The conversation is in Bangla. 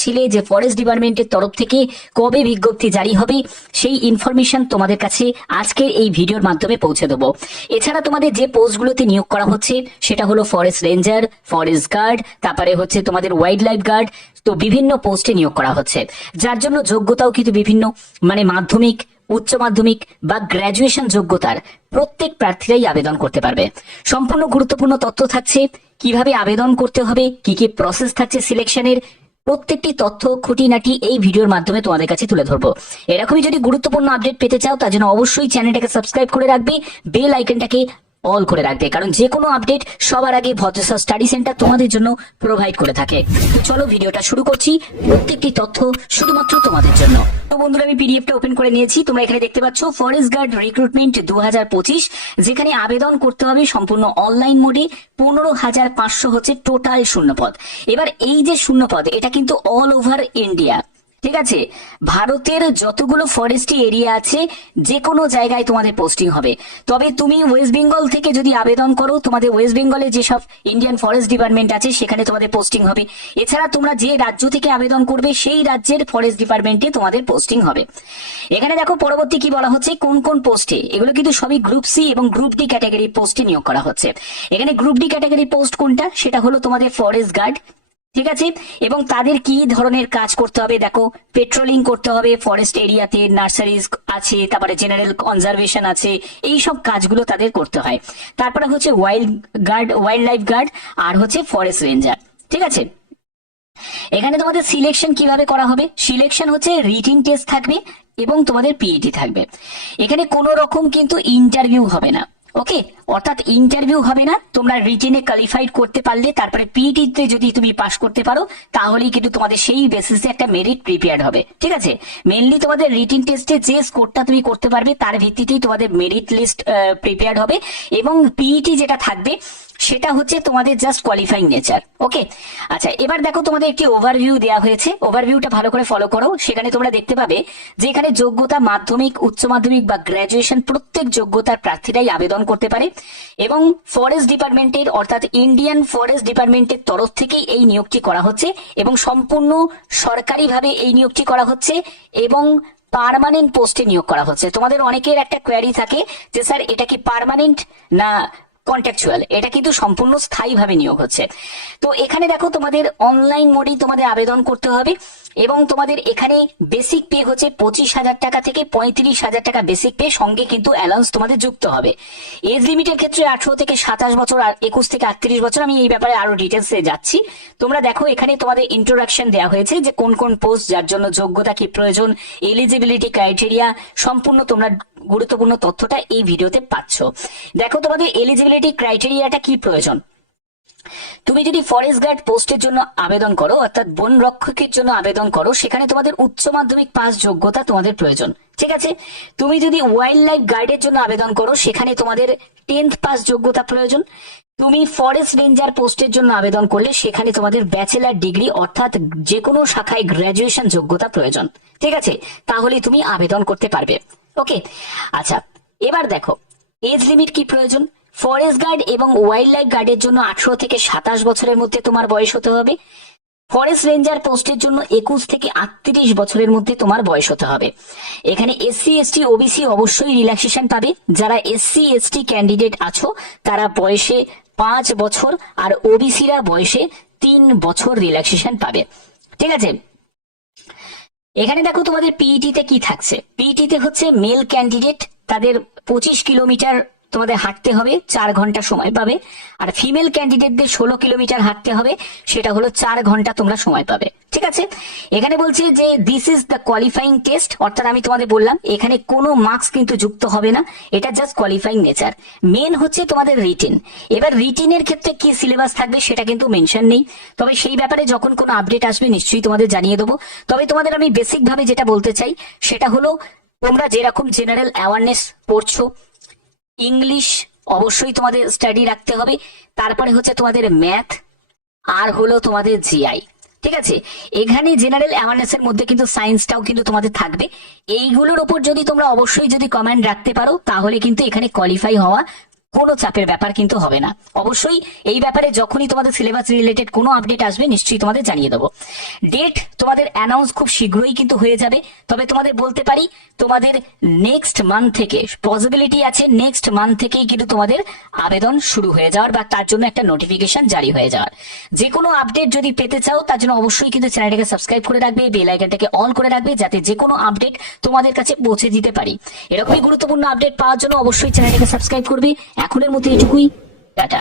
খুঁজছিলে যে ফরেস্ট ডিপার্টমেন্টের তরফ থেকে কবে বিজ্ঞপ্তি জারি হবে, সেই ইনফরমেশন তোমাদের কাছে আজকের এই ভিডিওর মাধ্যমে পৌঁছে দেবো। এছাড়া তোমাদের যে পোস্টগুলোতে নিয়োগ করা হচ্ছে, সেটা হলো ফরেস্ট রেঞ্জার ফরেস্ট গার্ড তারপরে হচ্ছে তোমাদের ওয়াইল্ড লাইফ গার্ড তো বিভিন্ন পোস্টে নিয়োগ করা হচ্ছে। যার জন্য যোগ্যতাও কিন্তু বিভিন্ন মানে মাধ্যমিক, উচ্চ মাধ্যমিক বা গ্র্যাজুয়েশন যোগ্যতার প্রত্যেক প্রার্থীরাই আবেদন করতে পারবে। সম্পূর্ণ গুরুত্বপূর্ণ তথ্য থাকছে, কীভাবে আবেদন করতে হবে, কি কি প্রসেস থাকছে সিলেকশনের প্রত্যেকটি তথ্য, খুঁটিনাটি এই ভিডিওর মাধ্যমে তোমাদের কাছে তুলে ধরবো। এরকমই যদি গুরুত্বপূর্ণ আপডেট পেতে চাও, তার জন্য অবশ্যই চ্যানেলটাকে সাবস্ক্রাইব করে রাখবে। বেল আইকনটাকে অল করে রাখবে। কারণ যে কোনো আপডেট সবার আগে ভদ্রেশ্বর স্টাডি সেন্টার তোমাদের জন্য প্রোভাইড করে থাকে। চলো ভিডিওটা শুরু করছি প্রত্যেকটি তথ্য শুধুমাত্র তোমাদের জন্য। তো বন্ধুরা, আমি পিডিএফটা ওপেন করে নিয়েছি। তোমরা এখানে দেখতে পাচ্ছ ফরেস্ট গার্ড রিক্রুটমেন্ট দু হাজার পঁচিশ, যেখানে আবেদন করতে হবে সম্পূর্ণ অনলাইন মোডে পনেরো হাজার পাঁচশো হচ্ছে টোটাল শূন্যপদ। এবার এই যে শূন্যপদ, এটা কিন্তু অল ওভার ইন্ডিয়া ঠিক আছে? ভারতের যতগুলো ফরেস্টি এরিয়া আছে যে কোনো জায়গায় তোমাদের পোস্টিং হবে। তবে তুমি ওয়েস্ট বেঙ্গল থেকে যদি আবেদন করো, তোমাদের ওয়েস্ট বেঙ্গলে যেসব ইন্ডিয়ান ফরেস্ট ডিপার্টমেন্ট আছে, সেখানে তোমাদের পোস্টিং হবে। এছাড়া তোমরা যে রাজ্য থেকে আবেদন করবে, সেই রাজ্যের ফরেস্ট ডিপার্টমেন্টে তোমাদের পোস্টিং হবে। এখানে দেখো, পরবর্তী কি বলা হচ্ছে? কোন কোন পোস্টে এগুলো কিন্তু সবই গ্রুপ সি এবং গ্রুপ ডি ক্যাটাগরি পোস্টে নিয়োগ করা হচ্ছে। এখানে গ্রুপ ডি ক্যাটাগরি পোস্ট কোনটা? সেটা হলো তোমাদের ফরেস্ট গার্ড ঠিক আছে? এবং তাদের কি ধরনের কাজ করতে হবে? দেখো পেট্রোলিং করতে হবে ফরেস্ট এরিয়াতে নার্সারিজ আছে, তারপরে জেনারেল কনজারভেশন আছে এই সব কাজগুলো তাদের করতে হয়। তারপরে হচ্ছে wild guard wildlife guard আর হচ্ছে ফরেস্ট রেঞ্জার ঠিক আছে? এখানে তোমাদের সিলেকশন কীভাবে করা হবে? সিলেকশন হচ্ছে রিটিন টেস্ট থাকবে এবং তোমাদের পিইটি থাকবে। এখানে কোনো রকম কিন্তু ইন্টারভিউ হবে না। ওকে, অর্থাৎ ইন্টারভিউ হবে না। তোমরা রিটেনে কোয়ালিফাইড করতে পারলে, তারপরে পিইটিতে যদি তুমি পাস করতে পারো, তাহলেই কিন্তু তোমাদের সেই বেসিসে একটা মেরিট প্রিপেয়ার হবে। ঠিক আছে? মেনলি তোমাদের রিটেন টেস্টে যে স্কোরটা তুমি করতে পারবে, তার ভিত্তিতেই তোমাদের মেরিট লিস্ট প্রিপেয়ার হবে। এবং পিইটি যেটা থাকবে সেটা হচ্ছে তোমাদের জাস্ট কোয়ালিফাইং নেচার ওকে আচ্ছা এবার দেখো তোমাদের একটি ওভারভিউ দেওয়া হয়েছে। ওভারভিউটা ভালো করে ফলো করো। সেখানে তোমরা দেখতে পাবে যে এখানে যোগ্যতা মাধ্যমিক, উচ্চ মাধ্যমিক বা গ্র্যাজুয়েশন প্রত্যেক যোগ্যতার প্রার্থীরাই আবেদন করতে পারে এবং ফরেস্ট ডিপার্টমেন্টের অর্থাৎ ইন্ডিয়ান ফরেস্ট ডিপার্টমেন্টের তরফ থেকেই এই নিয়োগটি করা হচ্ছে এবং সম্পূর্ণ সরকারিভাবে এই নিয়োগটি করা হচ্ছে এবং পার্মানেন্ট পোস্টে নিয়োগ করা হচ্ছে। তোমাদের অনেকের একটা কোয়ারি থাকে যে, স্যার, এটা কি পার্মানেন্ট না কন্ট্রাকচুয়াল এটা কিন্তু সম্পূর্ণ স্থায়ীভাবে নিয়োগ হচ্ছে। তো এখানে দেখো তোমাদের অনলাইন মোডেই তোমাদের আবেদন করতে হবে এবং তোমাদের এখানে বেসিক পে হচ্ছে পঁচিশ হাজার টাকা থেকে পঁয়ত্রিশ হাজার টাকা বেসিক পে সঙ্গে কিন্তু অ্যালাউন্স তোমাদের যুক্ত হবে। এজ লিমিটের ক্ষেত্রে আঠারো থেকে সাতাশ বছর আর একুশ থেকে আটত্রিশ বছর, আমি এই ব্যাপারে আরও ডিটেলসে যাচ্ছি। তোমরা দেখো এখানে তোমাদের ইন্ট্রোডাকশন দেওয়া হয়েছে যে কোন কোন পোস্ট যার জন্য যোগ্যতা কি প্রয়োজন এলিজিবিলিটি ক্রাইটেরিয়া সম্পূর্ণ তোমরা গুরুত্বপূর্ণ তথ্যটা এই ভিডিওতে পাচ্ছ। দেখো তোমাদের এলিজিবিলিটি ক্রাইটেরিয়াটা কি প্রয়োজন? তুমি যদি ফরেস্ট গার্ড পোস্টের জন্য আবেদন করো, অর্থাৎ বন রক্ষকের জন্য আবেদন করো, সেখানে তোমাদের উচ্চ মাধ্যমিক পাস যোগ্যতা তোমাদের প্রয়োজন। ঠিক আছে? তুমি যদি ওয়াইল্ড লাইফ গার্ডের জন্য আবেদন করো, সেখানে তোমাদের টেন্থ পাস যোগ্যতা প্রয়োজন। তুমি ফরেস্ট রেঞ্জার পোস্টের জন্য আবেদন করলে, সেখানে তোমাদের ব্যাচেলার ডিগ্রি অর্থাৎ যে কোনো শাখায় গ্র্যাজুয়েশন যোগ্যতা প্রয়োজন। ঠিক আছে? তাহলে তুমি আবেদন করতে পারবে। ওকে আচ্ছা এবার দেখো, এজ লিমিট কি প্রয়োজন? ফরেস্ট গার্ড এবং ওয়াইল্ড লাইফ গার্ডের জন্য আঠারো থেকে সাতাশ বছরের মধ্যে তোমার বয়স হতে হবে। ফরেস্ট রেঞ্জার পোস্টের জন্য একুশ থেকে আটত্রিশ বছরের মধ্যে তোমার বয়স হতে হবে। এখানে এসসি এসটি ওবিসি অবশ্যই রিল্যাক্সেশন পাবে। যারা এসসি এসটি ক্যান্ডিডেট আছো, তারা বয়সে পাঁচ বছর আর ওবিসিরা বয়সে তিন বছর রিল্যাক্সেশন পাবে। ঠিক আছে? এখানে দেখো তোমাদের পিইটি তে কি থাকছে? পিইটি তে হচ্ছে মেল ক্যান্ডিডেট তাদের পঁচিশ কিলোমিটার তোমাদের হাঁটতে হবে চার ঘণ্টা সময় পাবে। আর ফিমেল ক্যান্ডিডেটদের ষোলো কিলোমিটার হাঁটতে হবে, সেটা হলো চার ঘণ্টা তোমরা সময় পাবে। ঠিক আছে? এখানে বলছে যে this is the qualifying test অর্থাৎ আমি তোমাদের বললাম, এখানে কোনো মার্কস কিন্তু যুক্ত হবে না, এটা জাস্ট কোয়ালিফাইং নেচার মেন হচ্ছে তোমাদের রিটিন এবার রিটিনের ক্ষেত্রে কি সিলেবাস থাকবে সেটা কিন্তু মেনশন নেই। তবে সেই ব্যাপারে যখন কোনো আপডেট আসবে, নিশ্চয়ই তোমাদের জানিয়ে দেবো। তবে তোমাদের আমি বেসিক ভাবে যেটা বলতে চাই, সেটা হলো, তোমরা যেরকম জেনারেল অ্যাওয়ারনেস পড়ছো ইংলিশ অবশ্যই তোমাদের স্টাডি রাখতে হবে। তারপরে হচ্ছে তোমাদের ম্যাথ আর হলো তোমাদের জিআই ঠিক আছে? এখানে জেনারেল অ্যাওয়ারনেস এর মধ্যে কিন্তু সায়েন্সটাও কিন্তু তোমাদের থাকবে। এইগুলোর ওপর যদি তোমরা অবশ্যই যদি কমেন্ট রাখতে পারো, তাহলে কিন্তু এখানে কোয়ালিফাই হওয়া কোনো চাপের ব্যাপার কিন্তু হবে না। অবশ্যই এই ব্যাপারে যখনই তোমাদের সিলেবাস রিলেটেড কোনো আপডেট আসবে, নিশ্চয়ই তোমাদের জানিয়ে দেবো। ডেট তোমাদের অ্যানাউন্স খুব শীঘ্রই কিন্তু হয়ে যাবে। তবে তোমাদের বলতে পারি, তোমাদের নেক্সট মান্থ থেকে পসিবিলিটি আছে নেক্সট মান্থ থেকেই কিন্তু তোমাদের আবেদন শুরু হয়ে যাওয়ার বা তার জন্য একটা নোটিফিকেশন জারি হয়ে যাওয়ার। যে কোনো আপডেট যদি পেতে চাও, তার জন্য অবশ্যই কিন্তু চ্যানেলটাকে সাবস্ক্রাইব করে রাখবে বেল আইকনটাকে অল করে রাখবে, যাতে যে কোনো আপডেট তোমাদের কাছে পৌঁছে দিতে পারি। এরকমই গুরুত্বপূর্ণ আপডেট পাওয়ার জন্য অবশ্যই চ্যানেলটাকে সাবস্ক্রাইব করবে। এখনের মতো এটুকুই টাটা।